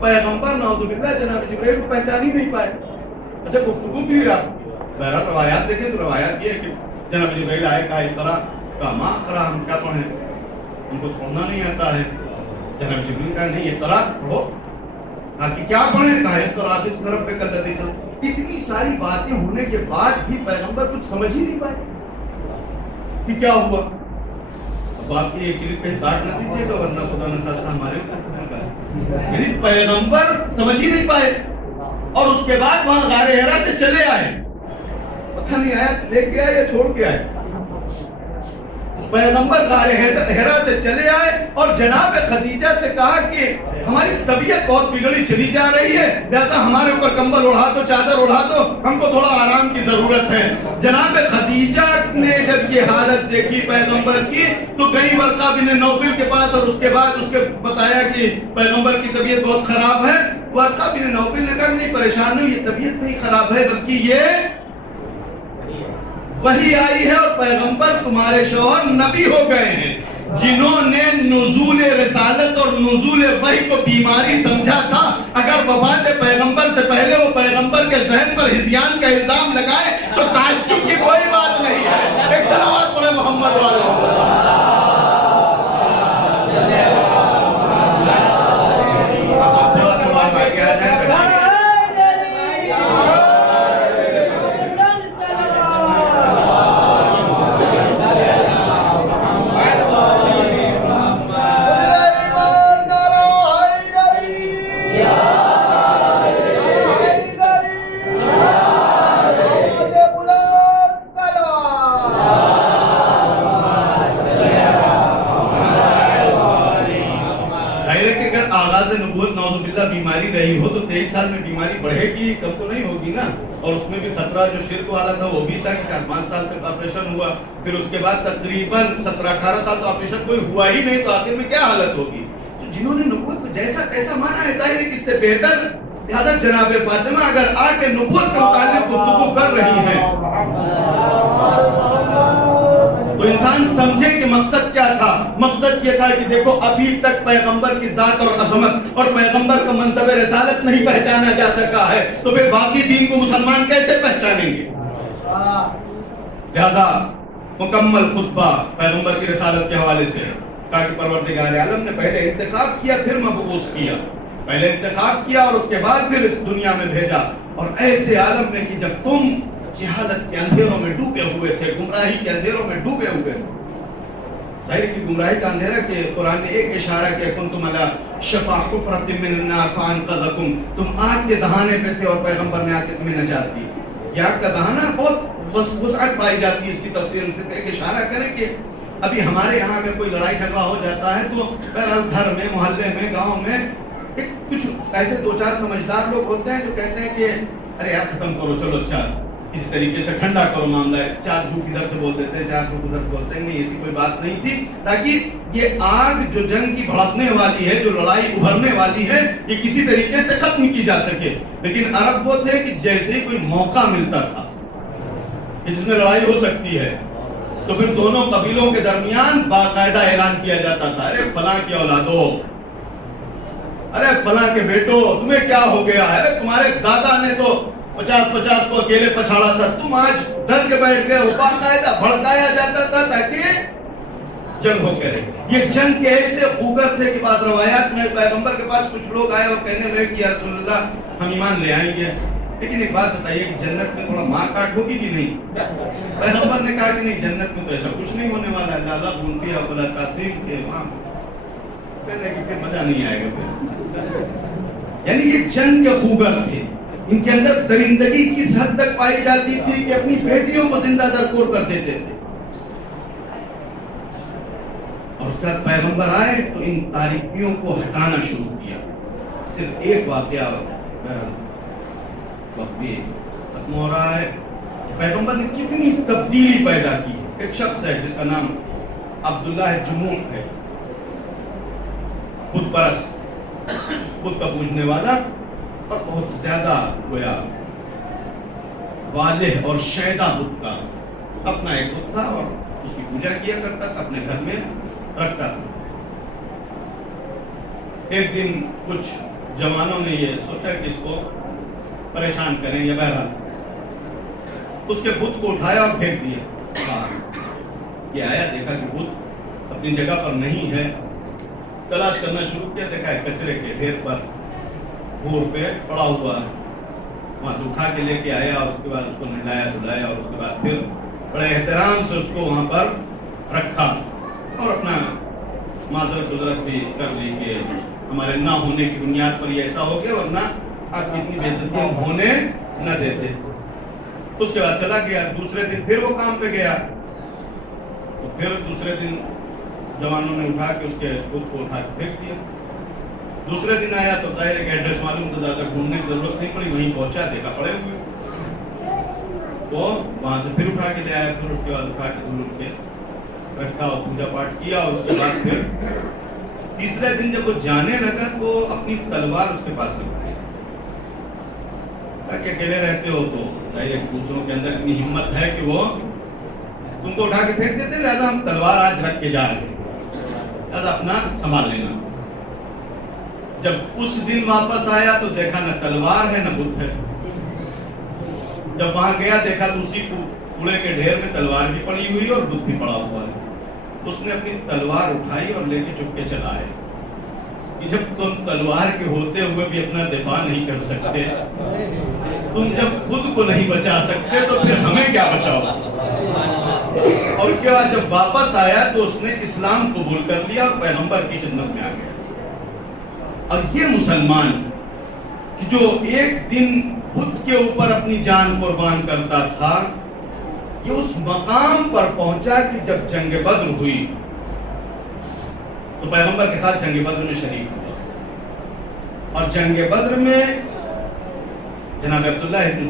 پیغمبر نعوذ باللہ جناب جبرائیل کو پہچان ہی نہیں پائے. اچھا گفتگو بھی ہوئی. آپ بہرحال روایات دیکھیں تو روایات یہ ہے کہ جناب جبرائیل آئے، کہا اس طرح کا ماں اقرا، ہم کیا پڑھیں، ان کو پڑھنا نہیں آتا ہے. جناب جبرائیل کہا نہیں یہ طرح پڑھو. کہا کہ کیا پڑھیں؟ کہا اس طرح بسم ربک الذی خلق. اتنی ساری باتیں ہونے کے بعد بھی پیغمبر کچھ سمجھ ہی نہیں پائے کہ کیا ہوا. اب آپ یہ کلپ پہ کاٹ نہ دیجیے گا ورنہ خدا نہ خاصہ ہمارے اوپر. یعنی پیغمبر سمجھ ہی نہیں پائے، اور اس کے بعد وہاں غار حرا سے چلے آئے. پتہ نہیں آیا لے کے آئے یا چھوڑ کے آئے. پیغمبر غار حرا سے چلے آئے اور جناب خدیجہ سے کہا کہ ہماری طبیعت بہت بگڑی چلی جا رہی ہے، لہذا ہمارے اوپر کمبل اڑا دو، چادر اڑا دو، ہم کو تھوڑا آرام کی ضرورت ہے. جناب خدیجہ نے جب یہ حالت دیکھی پیغمبر کی تو گئی ورقہ بن نوفل کے پاس، اور اس کے بعد اس کے بتایا کہ پیغمبر کی طبیعت بہت خراب ہے. ورقہ بن نوفل نے کہا نہیں پریشان نہیں، یہ طبیعت نہیں خراب ہے بلکہ یہ وحی آئی ہے اور پیغمبر تمہارے شوہر نبی ہو گئے ہیں. جنہوں نے نزول رسالت اور نزول وحی کو بیماری سمجھا تھا، اگر وفات پیغمبر سے پہلے وہ پیغمبر کے ذہن پر ہذیان کا الزام لگائے تو تعجب کی کوئی بات نہیں ہے. ایک صلوات پڑھے محمد والے. سال میں بیماری بڑھے گی کم تو نہیں ہوگی نا. اور اس میں بھی خطرہ جو شرک والا تھا وہ بھی تھا کہ 4-5 سال تک آپریشن ہوا, پھر اس کے بعد تقریباً 17-18 سال تو آپریشن کوئی ہوا ہی نہیں, تو آخر میں کیا حالت ہوگی. تو جنہوں نے نبوت کو جیسا کیسا مانا ہے, ظاہر ہے کہ اس سے بہتر لہٰذا جناب فاطمہ اگر آ کے نبوت کے متعلق گفتگو کر رہی ہیں تو انسان سمجھے کہ مقصد کیا تھا. مقصد یہ تھا کہ دیکھو ابھی تک پیغمبر کی ذات اور عظمت اور پیغمبر کا منصب رسالت نہیں پہچانا جا سکا ہے, تو پھر باقی دین کو مسلمان کیسے پہچانیں گے. لہذا مکمل خطبہ پیغمبر کی رسالت کے حوالے سے کہا کہ پروردگار عالم نے پہلے انتخاب کیا پھر مبعوث کیا, پہلے انتخاب کیا اور اس کے بعد پھر اس دنیا میں بھیجا, اور ایسے عالم میں کہ جب تم جہالت کے اندھیروں میں ڈوبے ہوئے تھے, گمراہی کے اندھیروں میں ڈوبے ہوئے تھے. ظاہر کہ گمراہی کا اندھیرا کہ قرآن نے ایک اشارہ کیا, کنتم علی شفا حفرۃ من النار فانقذکم, تم آگ کے دہانے پہ تھے اور پیغمبر نے آ کے تمہیں نجات دی. یہ آگ کا دہانا بہت وسعت پائی جاتی ہے اس کی تفسیر میں. صرف ایک اشارہ کریں کہ ابھی ہمارے یہاں اگر کوئی لڑائی جھگڑا ہو جاتا ہے تو بہرحال گھر میں, محلے میں, گاؤں میں کچھ ایسے 2-4 سمجھدار لوگ ہوتے ہیں جو کہتے ہیں کہ ارے یار ختم کرو, چلو اچھا اسی طریقے سے ٹھنڈا کرو معاملہ ہے, 4 جھوٹ ادھر سے بول دیتے ہیں, 4 جھوٹ ادھر بولتے ہیں. نہیں, ایسی کوئی بات نہیں تھی, تاکہ یہ آگ جو جنگ کی بھڑکنے والی ہے, جو لڑائی ابھرنے والی ہے, یہ کسی طریقے سے ختم کی جا سکے. لیکن عرب وہ تھے کہ جیسے ہی کوئی موقع ملتا تھا کہ جس میں لڑائی ہو سکتی ہے تو پھر دونوں قبیلوں کے درمیان باقاعدہ اعلان کیا جاتا تھا, ارے فلاں کی اولادو, ارے فلاں کے بیٹو, تمہیں کیا ہو گیا ہے, ارے تمہارے دادا نے تو 50 کو اکیلے پچھاڑا تھا, تم آج ڈر کے بیٹھ گئے. باقاعدہ بھڑکایا جاتا تھا تاکہ جنگ ہو کرے. یہ جنگ کے ایسے خوگر تھے کہ بعض روایات میں پیغمبر کے پاس کچھ لوگ آئے اور کہنے لگے کہ یا رسول اللہ ہم ایمان لے آئیں گے, لیکن ایک بات بتائیے کہ جنت میں تھوڑا مار کاٹ ہوگی کہ نہیں. پیغمبر نے کہا کہ نہیں, جنت میں تو ایسا کچھ نہیں ہونے والا ہے, لالا بھونفی ابلا تاثیر کے وہاں کہنے کہ پھر مزہ نہیں آئے گا. یعنی یہ جنگ کے خوگر تھے, ان کے اندر درندگی کس حد تک پائی جاتی تھی کہ اپنی بیٹیوں کو زندہ درکور کر دیتے تھے. اور اس کے بعد پیغمبر آئے تو ان تاریکیوں کو ہٹانا شروع کیا. صرف ایک واقعہ وقت بھی ختم ہو رہا ہے کہ پیغمبر نے کتنی تبدیلی پیدا کی. ایک شخص ہے جس کا نام عبداللہ جمون ہے, بت پرست, بت کا پوجنے والا, اور بہت زیادہ گویا واضح اور شیدا بت کا اپنا ایک بت تھا, اور اس کی پوجا کیا کرتا تھا, اپنے گھر میں رکھتا تھا. ایک دن کچھ جوانوں نے یہ سوچا کہ اس کو پریشان کریں, یا بہرحال اس کے بت کو اٹھایا اور پھینک دیا. یہ آیا, دیکھا کہ بت اپنی جگہ پر نہیں ہے, تلاش کرنا شروع کیا, دیکھا ہے کچرے کے ڈھیر پر گور پہ پڑا ہوا ہے. وہاں سے اٹھا کے لے کے آیا, اور اس کے بعد اس کو نہلایا دھلایا, اور اس کے بعد پھر بڑے احترام سے اس کو وہاں پر رکھا, اور اپنا معذرت گزرت بھی کر لی کہ ہمارے نہ ہونے کی بنیاد پر یہ ایسا ہو گیا, ورنہ آپ کی اتنی بےعزتیاں ہونے نہ دیتے. اس کے بعد چلا گیا. دوسرے دن پھر وہ کام پہ گیا, تو پھر دوسرے دن جوانوں نے اٹھا کے اس کے بت کو اٹھا کے پھینک دیا. دوسرے دن آیا تو ظاہر ایک ایڈریس معلوم تو زیادہ ڈھونڈنے کی ضرورت نہیں پڑی, وہیں پہنچا, دیکھا پڑے ہوئے, تو وہاں سے پھر اٹھا کے لے آیا. پھر اس کے بعد اٹھا کے دھل کے رکھا اور پوجا پاٹ کیا. اور اس کے بعد پھر تیسرے دن جب وہ جانے لگا تو اپنی تلوار اس کے پاس رکھ دی, تاکہ اکیلے رہتے ہو تو ظاہر دوسروں کے اندر اتنی ہمت ہے کہ وہ تم کو اٹھا کے پھینک دیتے, لہٰذا ہم تلوار آج رکھ کے جا رہے ہیں, لہٰذا اپنا سنبھال لینا. جب اس دن واپس آیا تو دیکھا نہ تلوار ہے نہ بت ہے. جب وہاں گیا دیکھا تو اسی کوڑے کے ڈھیر میں تلوار بھی پڑی ہوئی اور بت بھی پڑا ہوا ہے. اس نے اپنی تلوار اٹھائی اور لے کے چپ کے چلا آئے کہ جب تم تلوار کے ہوتے ہوئے بھی اپنا دفاع نہیں کر سکتے, تم جب خود کو نہیں بچا سکتے تو پھر ہمیں کیا بچاؤ. اور اس کے بعد جب واپس آیا تو اس نے اسلام قبول کر لیا اور پیغمبر کی خدمت میں آ گیا. اور یہ مسلمان کہ جو ایک دن بت کے اوپر اپنی جان قربان کرتا تھا, یہ اس مقام پر پہنچا کہ جب جنگ بدر ہوئی تو پیغمبر کے ساتھ جنگ بدر میں شریک ہوا, اور جنگ بدر میں جناب عبداللہ ابن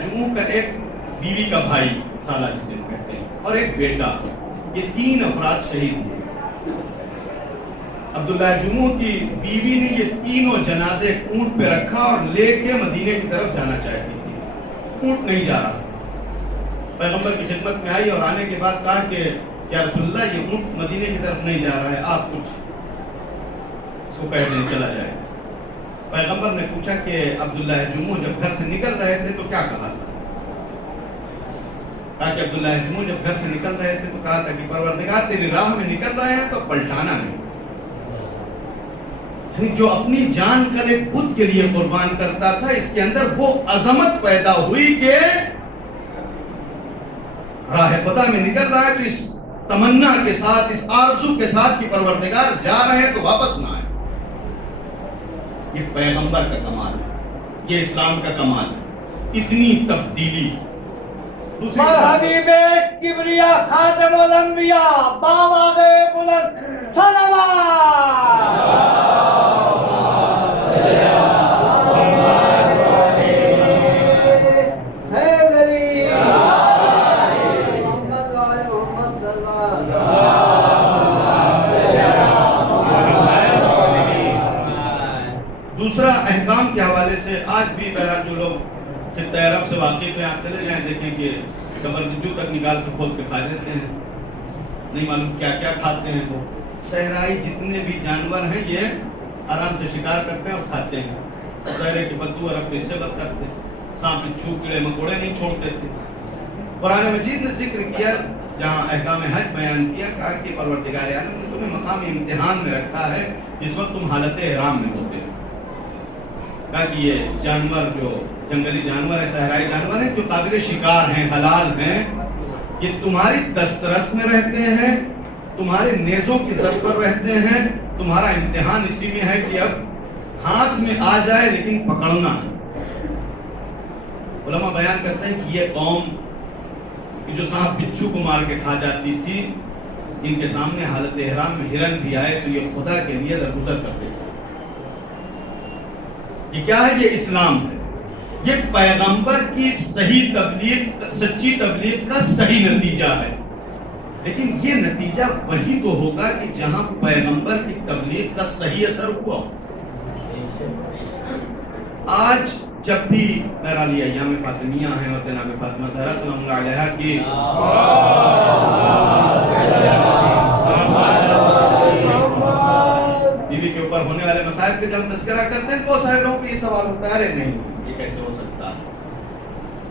جموح کا ایک بیوی کا بھائی سالہ جسے کہتے ہیں اور ایک بیٹا، یہ 3 افراد شہید ہوئے۔ عبداللہ جموح کی بیوی نے یہ تینوں جنازے اونٹ پہ رکھا اور لے کے مدینے کی طرف جانا چاہتی تھی، اونٹ نہیں جا رہا۔ پیغمبر کی خدمت میں آئی اور آنے کے بعد کہا کہ یا رسول اللہ یہ اونٹ مدینے کی طرف نہیں جا رہا ہے، آپ کچھ اس کو کہہ دیں چلا جائے۔ پیغمبر نے پوچھا کہ عبداللہ جموح جب گھر سے نکل رہے تھے تو کیا کہا تھا؟ کہا کہ عبداللہ جموح جب گھر سے نکل رہے تھے تو کہا تھا کہ پروردگار تیری راہ میں نکل رہے ہیں تو پلٹانا نہیں۔ یعنی جو اپنی جان کل ایک بت کے لیے قربان کرتا تھا، اس کے اندر وہ عظمت پیدا ہوئی کہ راہ خدا میں نکل رہا ہے تو اس تمنا کے ساتھ، اس آرزو کے ساتھ کہ پروردگار جا رہے ہیں تو واپس نہ آئے۔ یہ پیغمبر کا کمال ہے، یہ اسلام کا کمال ہے، اتنی تبدیلی۔ حبیب کبریا خاتم الانبیاء باواز بلند دوسرا احکام کے حوالے سے آج بھی بہرحال جو لوگ خطہ عرب سے واقف ہیں، آپ چلے جائیں دیکھیں کہ قبر جو تک نکال کے کھول کے کھا لیتے ہیں، نہیں معلوم کیا کیا کھاتے ہیں۔ وہ صحرائی جتنے بھی جانور ہیں یہ آرام سے شکار کرتے ہیں اور کھاتے ہیں۔ صحرے کی بدبو عرب کو اس سے بد کرتے ہیں، سانپ بچھو کیڑے مکوڑے نہیں چھوڑتے تھے۔ قرآن مجید نے ذکر کیا، جہاں احکام حج بیان کیا، کہا کہ پروردگار عالم نے تمہیں مقام امتحان میں رکھا ہے جس وقت تم حالت احرام میں ہوتے ہیں۔ کہا کہ یہ جانور جو جنگلی جانور ہیں، صحرائی جانور ہیں جو قابل شکار ہیں، حلال ہیں، یہ تمہاری دسترس میں رہتے ہیں، تمہارے نیزوں کی زد پر رہتے ہیں۔ تمہارا امتحان اسی میں ہے کہ اب ہاتھ میں آ جائے لیکن پکڑنا ہے۔ علماء بیان کرتے ہیں کہ یہ قوم جو سانپ بچھو کو مار کے کھا جاتی تھی، ان کے سامنے حالت احرام میں ہرن بھی آئے تو یہ خدا کے لیے درگزر کرتے تھے۔ یہ کیا ہے؟ یہ اسلام ہے، یہ پیغمبر کی صحیح تبلیغ، سچی تبلیغ کا صحیح نتیجہ ہے۔ لیکن یہ نتیجہ وہی تو ہوگا کہ جہاں پیغمبر کی تبلیغ کا صحیح اثر ہوا۔ آج جب بھی بہرحال یہ ایام فاطمیہ ہیں اور جناب فاطمہ زہرا سلام اللہ علیہا کی بیوی کے اوپر ہونے والے مصائب کے جب تذکرہ کرتے ہیں تو سارے لوگوں کو یہ سوال ہوتا ہے، ارے نہیں یہ کیسے ہو سکتا ہے؟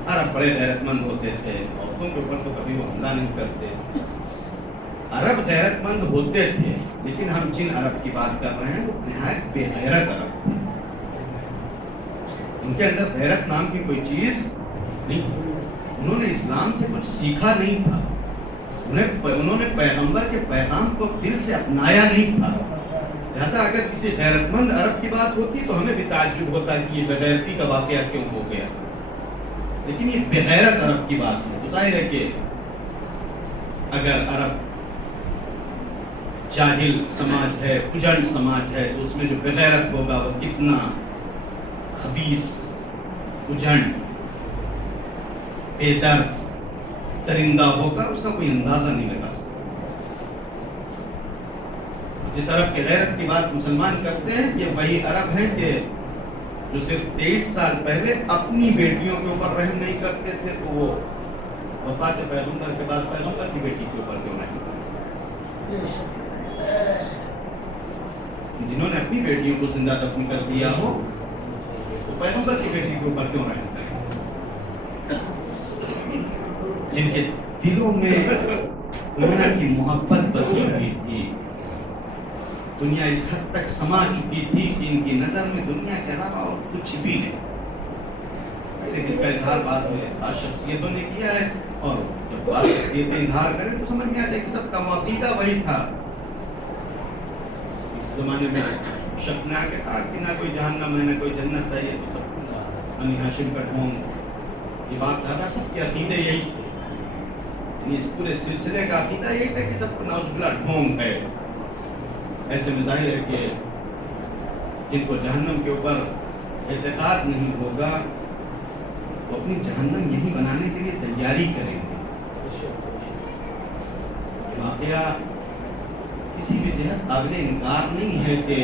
عرب بڑے غیرت مند ہوتے تھے، عورتوں کے اوپر تو کبھی وہ حملہ نہیں کرتے۔ عرب غیرت مند ہوتے تھے، لیکن ہم جن عرب کی بات کر رہے ہیں وہ نہایت بے غیرت عرب تھے۔ ان کے اندر غیرت نام کی کوئی چیز نہیں، انہوں نے اسلام سے کچھ سیکھا نہیں تھا، انہوں نے پیغمبر کے پیغام کو دل سے اپنایا نہیں تھا۔ لہذا اگر کسی غیرت مند عرب کی بات ہوتی تو ہمیں بھی تعجب ہوتا کہ یہ بغیرتی کا واقعہ کیوں ہو گیا، لیکن یہ بغیرت عرب کی بات ہے۔ تو ظاہر ہے کہ اگر عرب جاہل سماج ہے، اجڑ سماج ہے، تو اس میں جو بغیرت ہوگا وہ کتنا خبیث، اجڑ، بے درد، درندہ ہوگا، اس کا کوئی اندازہ نہیں لگا سکتا۔ جس عرب کی غیرت کی بات مسلمان کرتے ہیں، یہ وہی عرب ہیں کہ جو صرف 23 سال پہلے اپنی بیٹیوں کے اوپر رحم نہیں کرتے تھے، تو وہ وفات پیغمبر کے بعد پیغمبر کی بیٹی کے اوپر کیوں رحم کرتے؟ جنہوں نے اپنی بیٹیوں کو زندہ دفن کر دیا ہو تو پیغمبر کی بیٹی کے اوپر کیوں رحم کریں؟ جن کے دلوں میں دنیا کی محبت بسی ہوئی تھی، دنیا اس حد تک سما چکی تھی کہ ان کی نظر میں دنیا کے علاوہ اور کچھ بھی نہیں۔ لیکن اس کا اظہار بعض شخصیتوں نے کیا ہے، اور جب بعض شخصیتیں اظہار کریں تو سمجھ میں آ جائے کہ سب کا عقیدہ وہی تھا۔ اس زمانے میں شخص نے آ کے کہا کہ نہ کوئی جہنم ہے نہ کوئی جنت ہے، یہ تو سب بنی ہاشم کا ڈھونگ، یہ بات دادا سب کے عقیدے یہی تھے، یعنی اس پورے سلسلے کا عقیدہ یہی تھا کہ سب کو نعوذ باللہ ڈھونگ ہے۔ ایسے میں ظاہر ہے کہ جن کو جہنم کے اوپر اعتقاد نہیں ہوگا وہ اپنی جہنم یہی بنانے کے لیے تیاری کریں گے. واقعہ کسی بھی جہت قابل انکار نہیں ہے کہ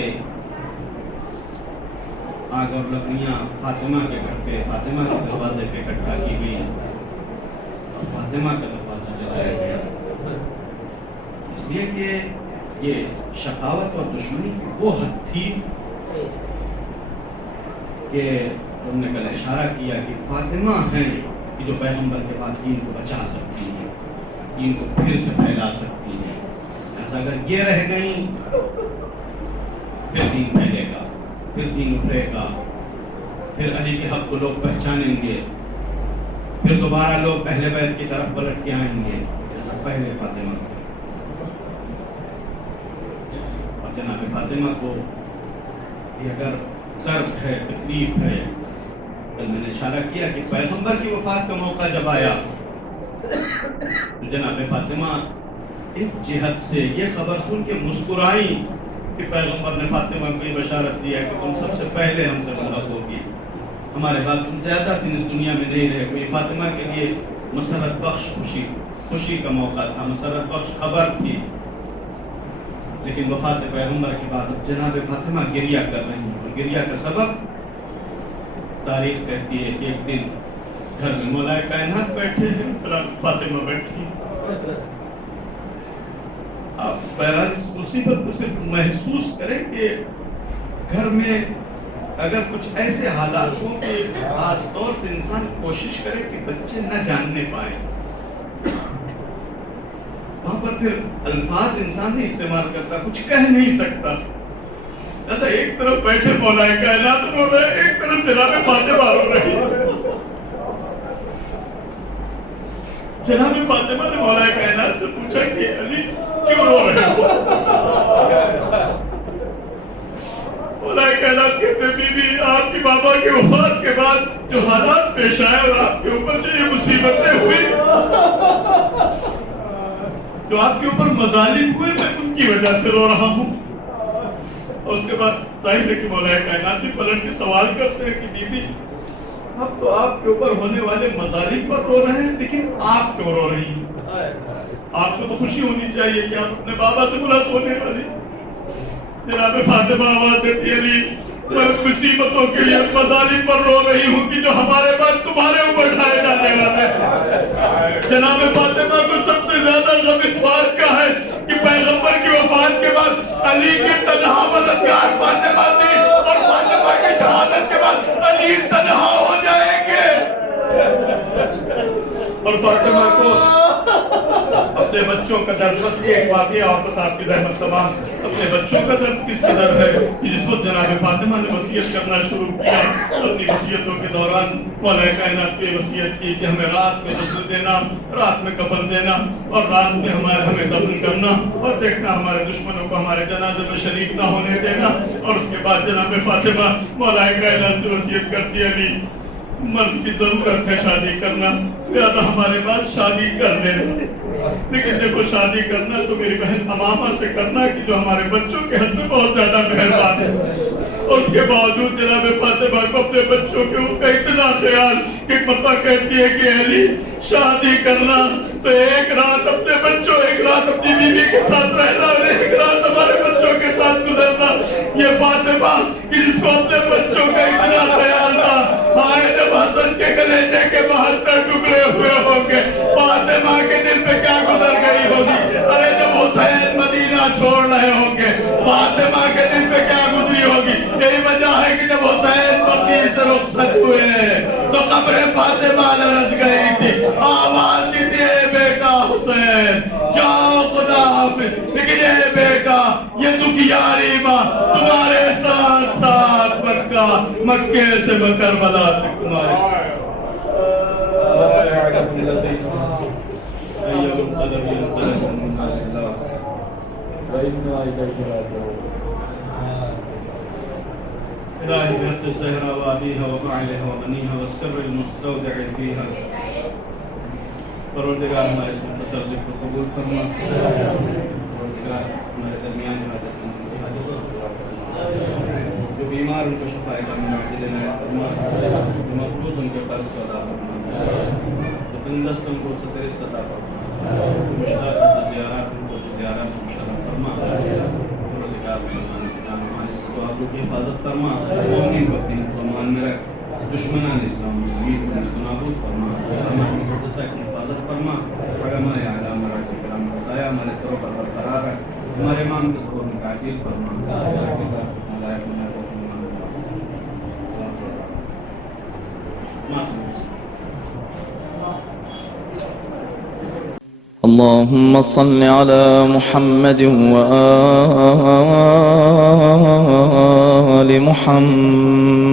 آگ اور لکڑیاں فاطمہ کے گھر پہ فاطمہ کے دروازے پہ اکٹھا کی گئی اور فاطمہ کا دروازہ جلایا گیا، اس لیے کہ یہ شقاوت اور دشمنی کی وہ حد تھی کہ ہم نے کل اشارہ کیا کہ فاطمہ ہیں کہ جو پیغمبر کے بعد دین کو بچا سکتی ہیں، دین کو پھر سے پھیلا سکتی ہیں. اگر یہ رہ گئیں پھر دین پھیلے گا، پھر دین ابھرے گا، پھر علی کے حق کو لوگ پہچانیں گے، پھر دوبارہ لوگ اہل بیت کی طرف پلٹ کے آئیں گے جیسا پہلے فاطمہ کو. اور جناب فاطمہ کو یہ اگر درد ہے، تکلیف ہے، کل میں نے اشارہ کیا کہ پیغمبر کی وفات کا موقع جب آیا تو جناب فاطمہ ایک جہت سے یہ خبر سن کے مسکرائی کہ پیغمبر نے فاطمہ کو یہ بشارت دیا کہ تم سب سے پہلے ہم سے ملاقات ہوگی، ہمارے بعد تم زیادہ دن اس دنیا میں نہیں رہے. کوئی فاطمہ کے لیے مسرت بخش خوشی کا موقع تھا، مسرت بخش خبر تھی. لیکن وفات پیغمبر کے بعد اب جناب فاطمہ گریہ کر رہی ہیں، اور گریہ کا سبب تاریخ کہتی ہے کہ ایک دن گھر میں مولا کائنات بیٹھے ہیں، فاطمہ بیٹھی. آپ بہرحال اس مصیبت کو صرف محسوس کریں کہ گھر میں اگر کچھ ایسے حالات ہوں کہ خاص طور سے انسان کوشش کرے کہ بچے نہ جاننے پائیں، وہاں پر پھر الفاظ انسان نہیں استعمال کرتا، کچھ کہہ نہیں سکتا. ایسا ایک طرف بیٹھے مولا کائنات رو رہے، ایک طرف جناب فاطمہ رو رہی. جناب فاطمہ نے مولا کائنات سے پوچھا کہ علی کیوں رو رہے ہو؟ مولا کائنات کہتے بی بی آپ کی بابا کی وفات کے بعد جو حالات پیش آئے اور آپ کے اوپر جو یہ مصیبتیں ہوئی، جو آپ کے اوپر مظالم ہوئے، میں ان کی وجہ سے رو رہا ہوں. اور اس کے بعد ظاہر ہے کہ مولا کائنات بھی پلٹ کے سوال کرتے ہیں کہ بی بی اب تو آپ کے اوپر ہونے والے مظالم پر رو رہے ہیں، لیکن آپ کیوں رو رہی ہیں؟ آپ کو تو خوشی ہونی چاہیے کہ آپ اپنے بابا سے ملاقات ہونے والی. جناب فاطمہ آواز دیتی علی میں مصیبتوں کے لیے مظالم پر رو رہی ہوں کہ جو ہمارے بعد تمہارے اوپر ڈھائے جانے والے ہیں. جناب فاطمہ کو سب سے زیادہ غم اس بات کا ہے کہ پیغمبر کی وفات کے بعد علی کی تنہا مددگار فاطمہ تھی، اور فاطمہ کی شہادت کے بعد علی تنہا ہو جائیں گے. اور فاطمہ کو اپنے بچوں کا درد، بس ایک واقعہ اور بس آپ کی رحمت تمام، اپنے بچوں کا درد کس قدر ہے کہ جس وقت جناب فاطمہ نے وصیت کرنا شروع کیا، اپنی وصیتوں کے دوران مولا کائنات کی وصیت کی کہ ہمیں رات میں غسل دینا، رات میں کفن دینا، اور رات میں ہمیں دفن کرنا، اور دیکھنا ہمارے دشمنوں کو ہمارے جنازے میں شریک نہ ہونے دینا. اور اس کے بعد جناب فاطمہ مولا کائنات سے وصیت کرتی علی مرد کی ضرورت ہے شادی کرنا، لہذا ہمارے بعد شادی کر لینا، لیکن دیکھو شادی کرنا تو میری بہن امامہ سے کرنا کہ جو ہمارے بچوں کے حد میں بہت زیادہ مہربان ہے. اور اس کے باوجود جناب فاطمہ کو اپنے بچوں کے اوپر اتنا خیال کہ پتہ کہتی ہے کہ علی شادی کرنا تو ایک رات اپنے بچوں، ایک رات اپنی بیوی کے ساتھ رہنا، اور ایک رات ہمارے بچوں کے ساتھ گزرنا. یہ فاطمہ کہ جس کو اپنے بچوں کا اتنا خیال تھا، آئے جب حسن کے کلیجے کے 72 ٹکڑے ہوئے ہوں گے، فاطمہ کے دل پہ کیا گزر گئی ہوگی. ارے جب حسین مدینہ چھوڑ رہے ہوں گے، فاطمہ کے دل پہ کیا گزری ہوگی. یہی وجہ ہے کہ جب حسین بقیع سے رخصت ہوئے تو قبر فاطمہ لرز گئی تھی، آواز دی تھی اے بیٹا حسین جاؤ خدا حافظ، لیکن اے بیٹا یہ دکھیاری ماں تمہارے ساتھ ساتھ مکے سے کربلا تک تمہارے إلهي بحق الزهراء وأبيها وبعلها وبنيها والسر المستودع فيها پروردگار ہمارے اس مترجم کو قبول فرما، پروردگار ہمارے درمیان حاجت بیمار ان کو شفا کاملہ عاجل عنایت فرما، جو مقروض ان کے قرض کو ادا فرما، جو تندرست ان کو تندرست عطا فرما، مشتاق ان کو زیارات سے مشرف فرما، روزگار مسلمان کی جان و مال سے تو آپ کی حفاظت فرما، مومنین کو اپنی زمان میں رکھ، دشمنان اسلام مسلمین کو نست و نابود فرما، ہماری مقدسہ کی حفاظت فرما، علماء اعلام مراجع کرام کا سایہ ہمارے سروں پر برقرار رکھ، ہمارے امام کے ظہور میں تعطیل فرما، اللهم صل على محمد وآل محمد